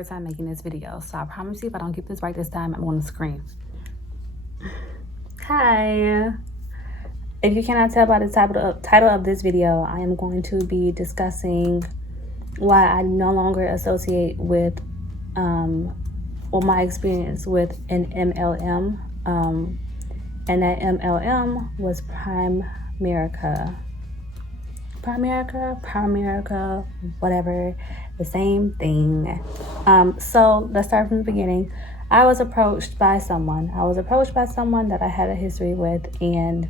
third time making this video, so I promise you if I don't get this right this time, I'm going to scream. Hi. If you cannot tell by the title of this video, I am going to be discussing why I no longer associate with or my experience with an MLM, and that MLM was primerica, whatever, the same thing. So let's start from the beginning. I was approached by someone that I had a history with, and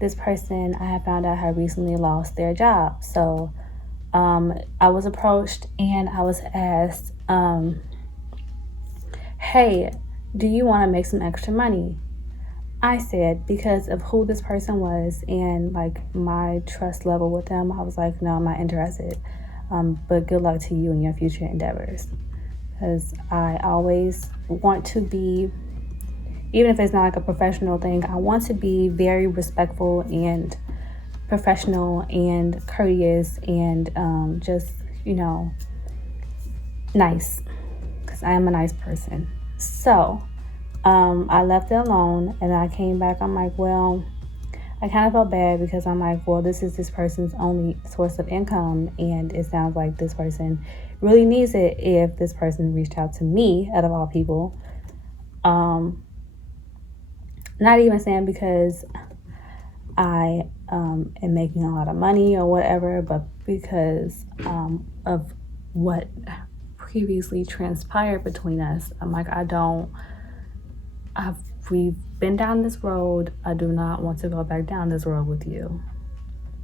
this person I had found out had recently lost their job. So I was approached and I was asked, hey, do you want to make some extra money? I said, because of who this person was and like my trust level with them, I was like, no, I'm not interested. But good luck to you in your future endeavors. Because I always want to be, even if it's not like a professional thing, I want to be very respectful and professional and courteous and just, nice. Because I am a nice person. So I left it alone and I came back. I'm like, well, I kind of felt bad because I'm like, well, this is this person's only source of income, and it sounds like this person really needs it if this person reached out to me out of all people. Not even saying because I am making a lot of money or whatever, but because of what previously transpired between us. I'm like, we've been down this road. I do not want to go back down this road with you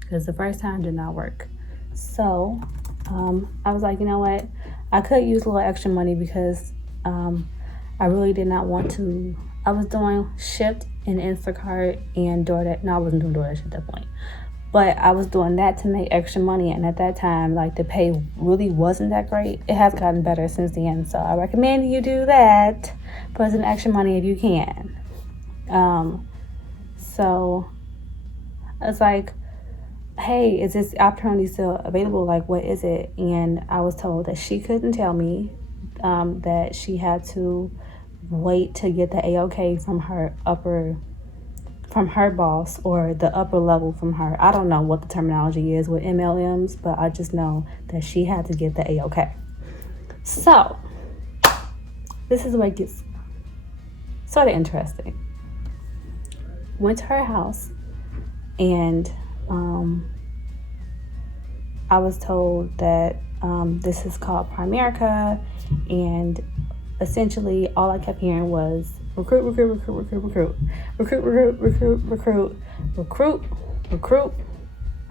because the first time did not work. So I was like, you know what? I could use a little extra money because I really did not want to. I was doing Shipt and Instacart and DoorDash. No, I wasn't doing DoorDash at that point. But I was doing that to make extra money. And at that time, like, the pay really wasn't that great. It has gotten better since then. So I recommend you do that. Put some extra money if you can. So it's like, hey, is this opportunity still available? Like, what is it? And I was told that she couldn't tell me, that she had to wait to get the AOK from her boss or the upper level from her. I don't know what the terminology is with MLMs, but I just know that she had to get the AOK. So this is where it gets sort of interesting. Went to her house and I was told that this is called Primerica, and essentially all I kept hearing was recruit. I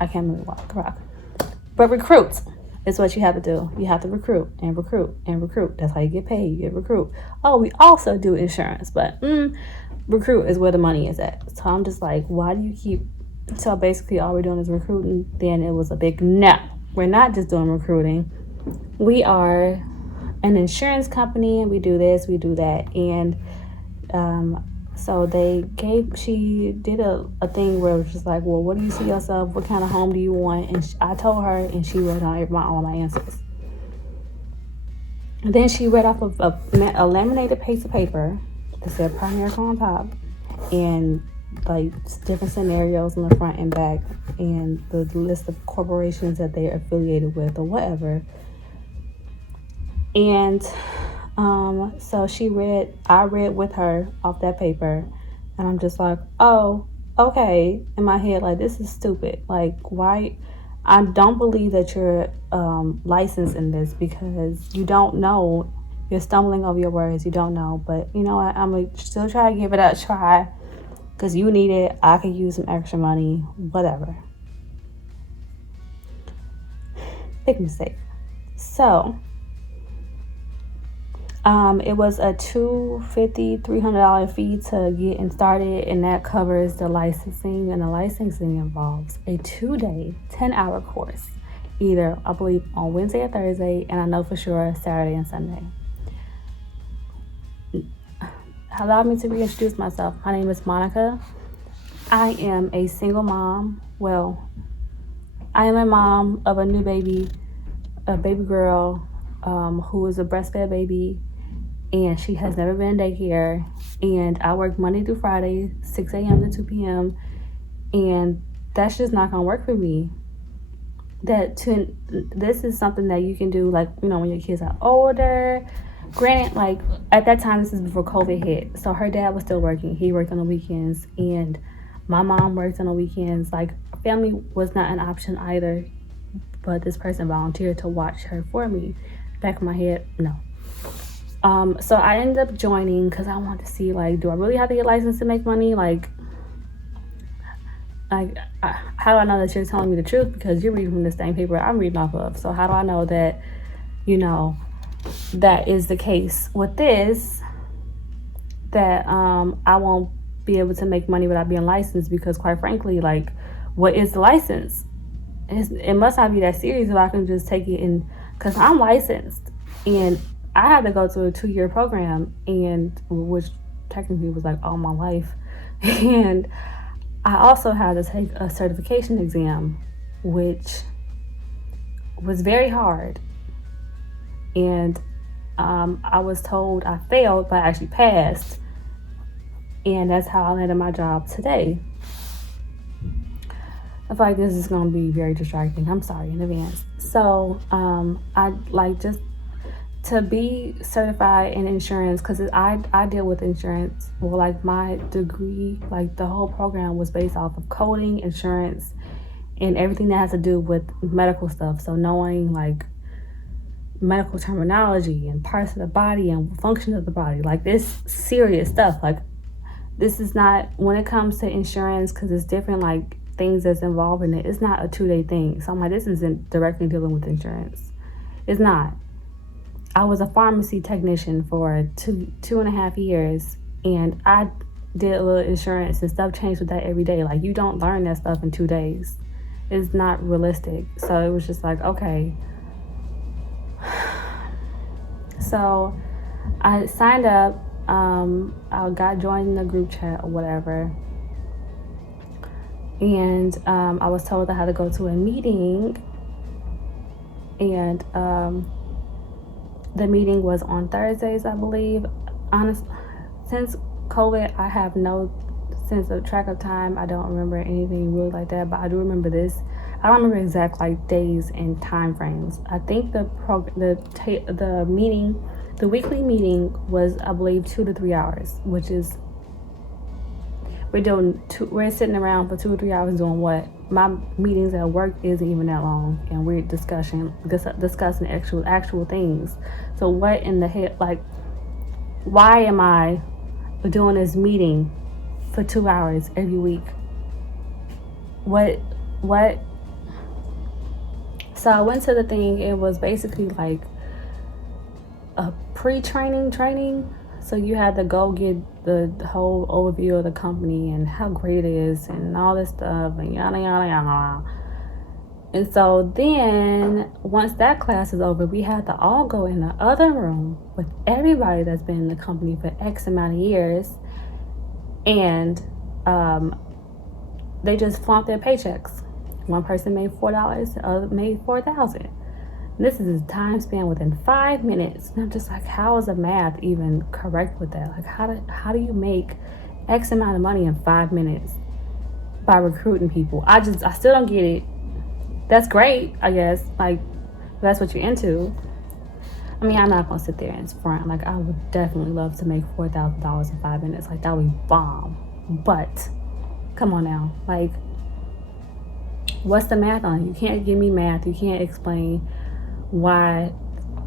can't really rock. But recruit is what you have to do. You have to recruit and recruit and recruit. That's how you get paid. You get recruit. Oh, we also do insurance, but recruit is where the money is at. So I'm just like, why do you keep... So basically all we're doing is recruiting. Then it was a big no. We're not just doing recruiting. We are an insurance company and we do this, we do that. And so she did a thing where it was just like, well, what do you see yourself? What kind of home do you want? And I told her, and she wrote down all my answers. And then she read off of a laminated piece of paper that said Primerica on top, and like different scenarios on the front and back, and the list of corporations that they're affiliated with or whatever. And so I read with her off that paper, and I'm just like, oh, okay. In my head, like, this is stupid. Like, why? I don't believe that you're licensed in this because you don't know. You're stumbling over your words. You don't know. But you know what? I'm going to still try to give it a try because you need it. I could use some extra money. Whatever. Big mistake. So it was a $250-$300 fee to get started, and that covers the licensing, and the licensing involves a 2-day 10-hour course, either I believe on Wednesday or Thursday, and I know for sure Saturday and Sunday. Allow me to reintroduce myself. My name is Monica. I am a single mom. Well, I am a mom of a new baby, a baby girl who is a breastfed baby, and she has never been in daycare. And I work Monday through Friday, 6 a.m. to 2 p.m. And that's just not going to work for me. This is something that you can do, like, when your kids are older. Granted, like, at that time, this is before COVID hit. So her dad was still working. He worked on the weekends. And my mom worked on the weekends. Like, family was not an option either. But this person volunteered to watch her for me. Back in my head, no. So I ended up joining because I wanted to see, like, do I really have to get licensed to make money? Like, how do I know that you're telling me the truth? Because you're reading from the same paper I'm reading off of. So how do I know that, that is the case with this, that I won't be able to make money without being licensed? Because quite frankly, like, what is the license? It must not be that serious if I can just take it in, because I'm licensed and I had to go to a 2-year program, and which technically was like all my life. And I also had to take a certification exam, which was very hard. And I was told I failed, but I actually passed. And that's how I landed my job today. I feel like this is going to be very distracting. I'm sorry in advance. So I like just to be certified in insurance, because I deal with insurance. Well, like, my degree, like, the whole program was based off of coding, insurance, and everything that has to do with medical stuff. So knowing, like, medical terminology and parts of the body and functions of the body, like, this serious stuff. Like, this is not, when it comes to insurance, because it's different, like, things that's involved in it, it's not a 2-day thing. So I'm like, this isn't directly dealing with insurance. It's not. I was a pharmacy technician for 2.5 years, and I did a little insurance, and stuff changed with that every day. Like, you don't learn that stuff in 2 days. It's not realistic. So it was just like, okay. So I signed up. I got joined in the group chat or whatever. And I was told I had to go to a meeting. And the meeting was on Thursdays, I believe. Honestly, since COVID, I have no sense of track of time. I don't remember anything really like that, but I do remember this. I don't remember exact, like, days and time frames. I think the weekly meeting was, I believe, 2 to 3 hours, which is, we're sitting around for 2 or 3 hours doing what? My meetings at work isn't even that long, and we're discussing actual things. So what in the heck, like, why am I doing this meeting for 2 hours every week? What? So I went to the thing. It was basically like a training. So you had to go get the whole overview of the company and how great it is and all this stuff and yada, yada, yada. And so then once that class is over, we had to all go in the other room with everybody that's been in the company for X amount of years. And they just flunked their paychecks. One person made $4, the other made $4,000. This is a time span within 5 minutes. And I'm just like, how is the math even correct with that? Like, how do you make X amount of money in 5 minutes by recruiting people? I still don't get it. That's great, I guess. Like, that's what you're into. I mean, I'm not gonna sit there and front. Like, I would definitely love to make $4,000 in 5 minutes. Like, that would be bomb. But come on now, like, what's the math on it? You can't give me math. You can't explain why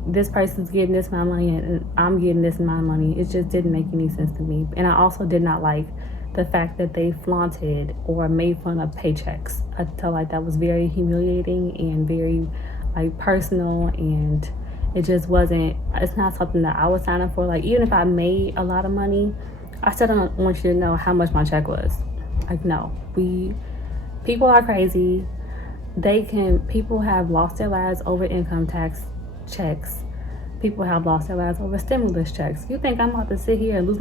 this person's getting this amount of money and I'm getting this amount of money. It just didn't make any sense to me. And I also did not like the fact that they flaunted or made fun of paychecks. I felt like that was very humiliating and very, like, personal, and it just wasn't, it's not something that I was signing for. Like, even if I made a lot of money, I still don't want you to know how much my check was. Like, no, people are crazy. People have lost their lives over income tax checks. People have lost their lives over stimulus checks. You think I'm about to sit here and lose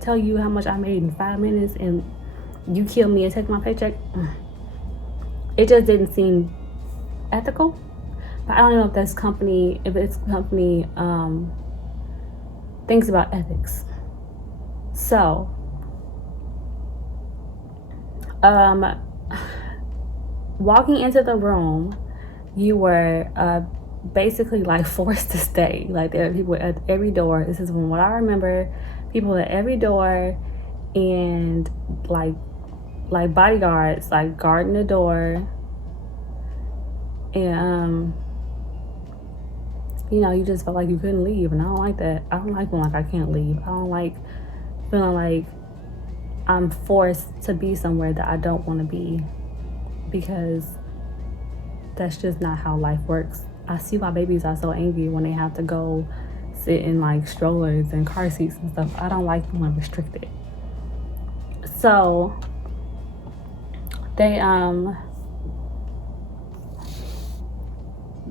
tell you how much I made in 5 minutes and you kill me and take my paycheck? It just didn't seem ethical. But I don't know if this company thinks about ethics. So, walking into the room, you were basically like forced to stay. Like there are people at every door. This is from what I remember. People at every door, and like bodyguards like guarding the door, and you know, you just felt like you couldn't leave, and I don't like that. I don't like feeling like I can't leave. I don't like feeling like I'm forced to be somewhere that I don't want to be, because that's just not how life works. I see why babies are so angry when they have to go sit in like strollers and car seats and stuff. I don't like feeling restricted. So they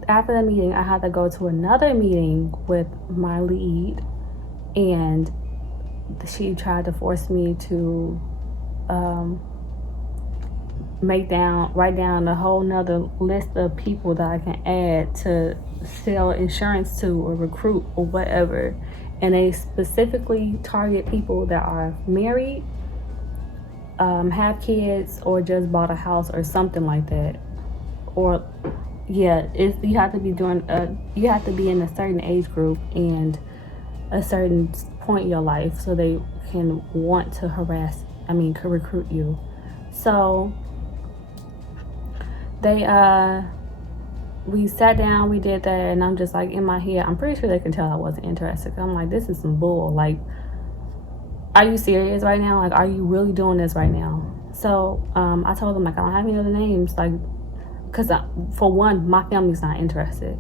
after the meeting, I had to go to another meeting with my lead, and she tried to force me to write down a whole nother list of people that I can add to sell insurance to or recruit or whatever. And they specifically target people that are married, have kids, or just bought a house or something like that. Or yeah, you have to be you have to be in a certain age group and a certain point in your life so they can want to recruit you. So we sat down, we did that, and I'm just like, in my head, I'm pretty sure they can tell I wasn't interested. I'm like, this is some bull. Like, are you serious right now? Like, are you really doing this right now? So I told them, like, I don't have any other names, like, because for one, my family's not interested.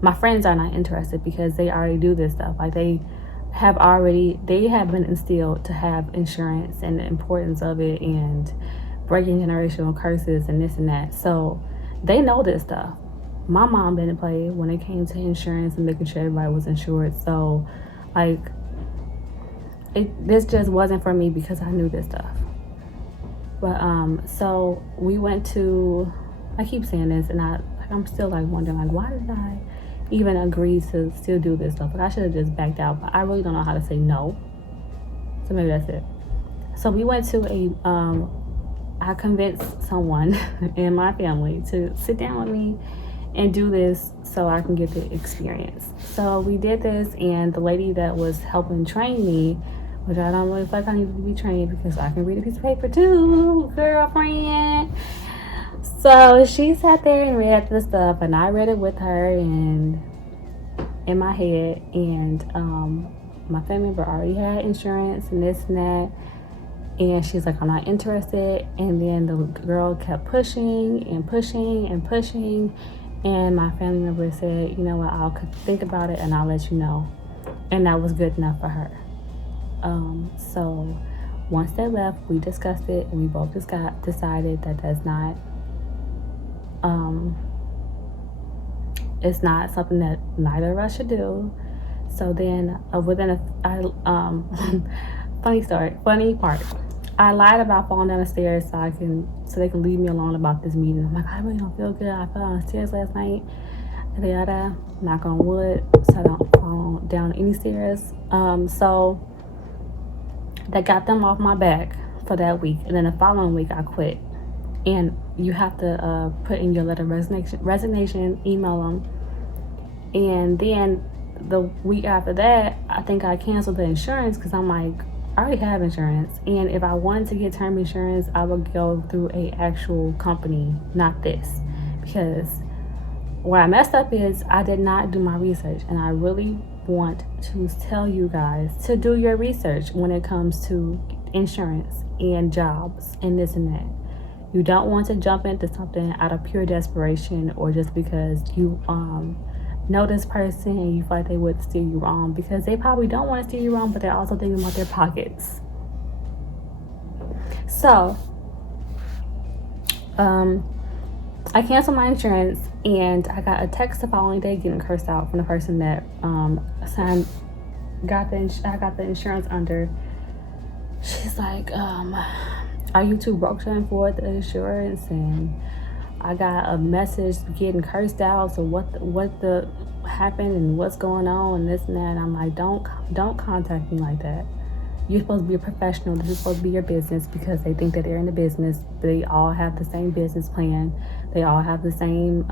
My friends are not interested because they already do this stuff. Like, they have been instilled to have insurance and the importance of it and breaking generational curses and this and that. So they know this stuff. My mom didn't play when it came to insurance and making sure everybody was insured. So like, this just wasn't for me because I knew this stuff. But so we went to, I keep saying this, and I'm still like wondering, like, why did I even agree to still do this stuff? Like, I should have just backed out, but I really don't know how to say no. So maybe that's it. So we went to I convinced someone in my family to sit down with me and do this so I can get the experience. So we did this, and the lady that was helping train me, which I don't really feel like I need to be trained because I can read a piece of paper too, girlfriend. So she sat there and read the stuff, and I read it with her and in my head. And my family member already had insurance and this and that. And she's like, I'm not interested. And then the girl kept pushing and pushing and pushing. And my family member said, you know what, I'll think about it and I'll let you know. And that was good enough for her. So once they left, we discussed it, and we both decided that that's not, it's not something that neither of us should do. So then funny part. I lied about falling down the stairs so they can leave me alone about this meeting. I'm like, I really don't feel good. I fell down the stairs last night. Yada, knock on wood, so I don't fall down any stairs. So that got them off my back for that week. And then the following week I quit. And you have to put in your letter of resignation, email them. And then the week after that, I think I canceled the insurance because I'm like, I already have insurance, and if I wanted to get term insurance, I would go through a actual company, not this. Because where I messed up is I did not do my research, and I really want to tell you guys to do your research when it comes to insurance and jobs and this and that. You don't want to jump into something out of pure desperation or just because you know this person and you feel like they would steer you wrong, because they probably don't want to steer you wrong, but they're also thinking about their pockets. So I canceled my insurance, and I got a text the following day getting cursed out from the person that I got the insurance under. She's like, are you too broke to afford the insurance? And I got a message getting cursed out, so what the happened and what's going on and this and that. And I'm like, don't contact me like that. You're supposed to be a professional. This is supposed to be your business, because they think that they're in the business. They all have the same business plan. They all have the same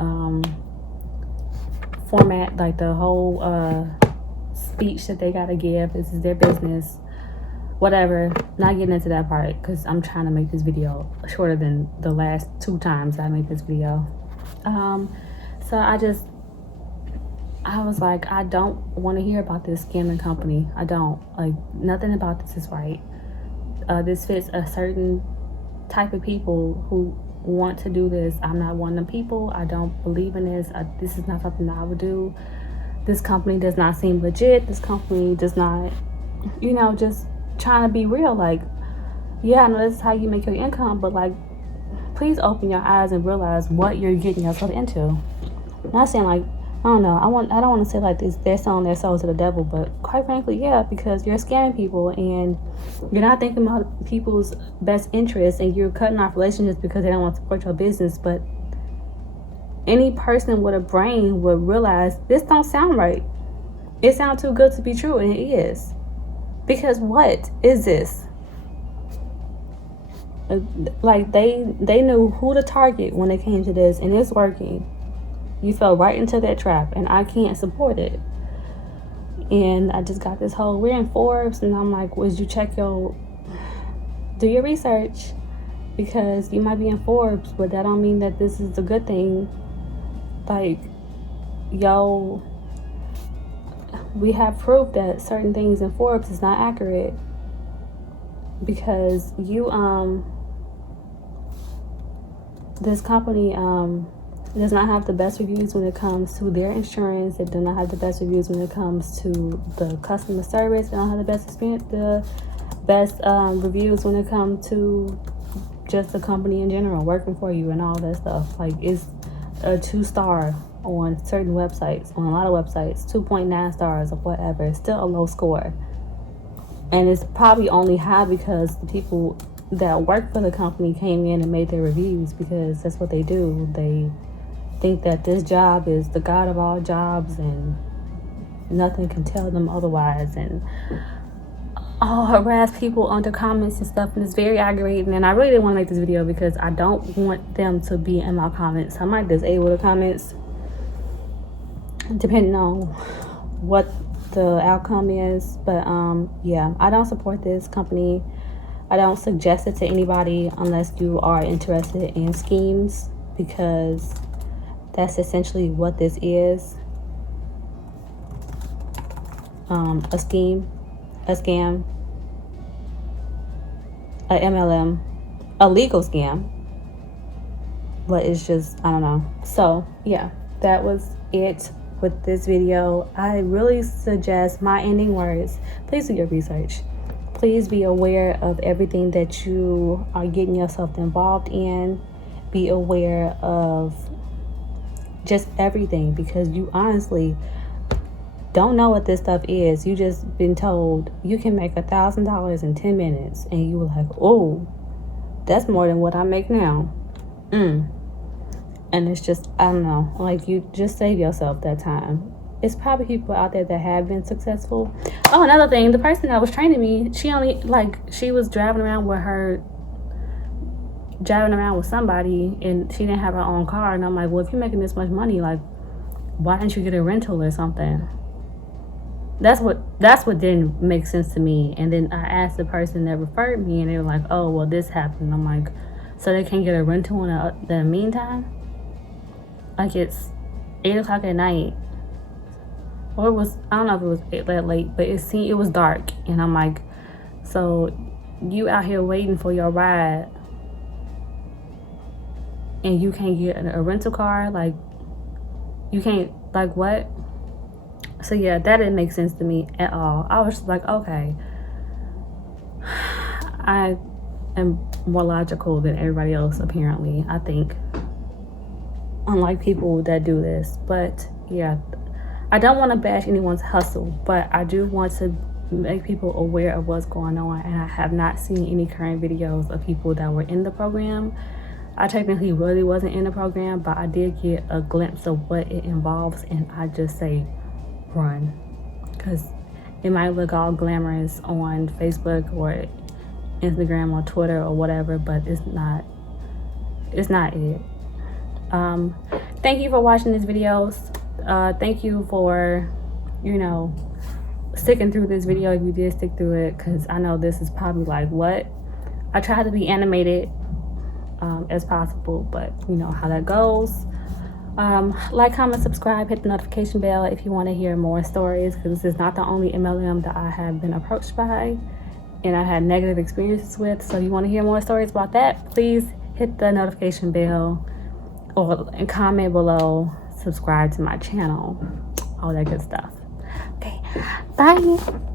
format, like the whole speech that they gotta give. This is their business. Whatever. Not getting into that part, because I'm trying to make this video shorter than the last 2 times I made this video. So I was like, I don't want to hear about this scamming company. I don't. Like, nothing about this is right. This fits a certain type of people who want to do this. I'm not one of them people. I don't believe in this. This is not something that I would do. This company does not seem legit. This company does not, just trying to be real. Like, yeah, I know this is how you make your income, but like, please open your eyes and realize what you're getting yourself into. I'm not saying like, I don't know. I don't want to say like this, they're selling their souls to the devil, but quite frankly, yeah, because you're scamming people and you're not thinking about people's best interests, and you're cutting off relationships because they don't want to support your business. But any person with a brain would realize this don't sound right. It sounds too good to be true, and it is. Because what is this? Like they knew who to target when it came to this, and it's working. You fell right into that trap, and I can't support it. And I just got this whole, we're in Forbes, and I'm like, do your research, because you might be in Forbes, but that don't mean that this is a good thing. Like, we have proof that certain things in Forbes is not accurate, because this company does not have the best reviews when it comes to their insurance. It does not have the best reviews when it comes to the customer service. They don't have the best experience, the best reviews when it comes to just the company in general, working for you and all that stuff. Like, it's a 2-star on certain websites, on a lot of websites, 2.9 stars or whatever. It's still a low score. And it's probably only high because the people that work for the company came in and made their reviews, because that's what they do. They think that this job is the god of all jobs and nothing can tell them otherwise, and harass people under comments and stuff, and it's very aggravating. And I really didn't want to make this video because I don't want them to be in my comments. I might disable the comments depending on what the outcome is, but yeah, I don't support this company. I don't suggest it to anybody unless you are interested in schemes, because that's essentially what this is. A scheme, a scam, a MLM, a legal scam. But it's just, I don't know. So yeah, that was it with this video. I really suggest, my ending words, please do your research. Please be aware of everything that you are getting yourself involved in. Be aware of just everything, because you honestly don't know what this stuff is. You just been told you can make $1,000 in 10 minutes, and you were like, oh, that's more than what I make now. And it's just, I don't know, like, you just save yourself that time. It's probably people out there that have been successful. Oh, another thing, the person that was training me, she was driving around with somebody, and she didn't have her own car. And I'm like, well, if you're making this much money, like, why didn't you get a rental or something? That's what didn't make sense to me. And then I asked the person that referred me, and they were like, oh, well, this happened. I'm like, so they can't get a rental in the meantime? Like, it's 8 o'clock at night. Or it was, I don't know if it was that late, but it was dark. And I'm like, so you out here waiting for your ride, and you can't get a rental car? Like, you can't, like, what? So yeah, that didn't make sense to me at all. I was just like, okay, I am more logical than everybody else, apparently, I think, unlike people that do this. But yeah, I don't want to bash anyone's hustle, but I do want to make people aware of what's going on. And I have not seen any current videos of people that were in the program I technically really wasn't in the program, but I did get a glimpse of what it involves, and I just say run, because it might look all glamorous on Facebook or Instagram or Twitter or whatever, but it's not it. Thank you for watching these videos. Thank you for, you know, sticking through this video if you did stick through it, because I know this is probably like, what? I try to be animated as possible, but you know how that goes. Like, comment, subscribe, hit the notification bell if you want to hear more stories, because this is not the only MLM that I have been approached by and I had negative experiences with. So if you want to hear more stories about that, please hit the notification bell and comment below, subscribe to my channel, all that good stuff. Okay, bye.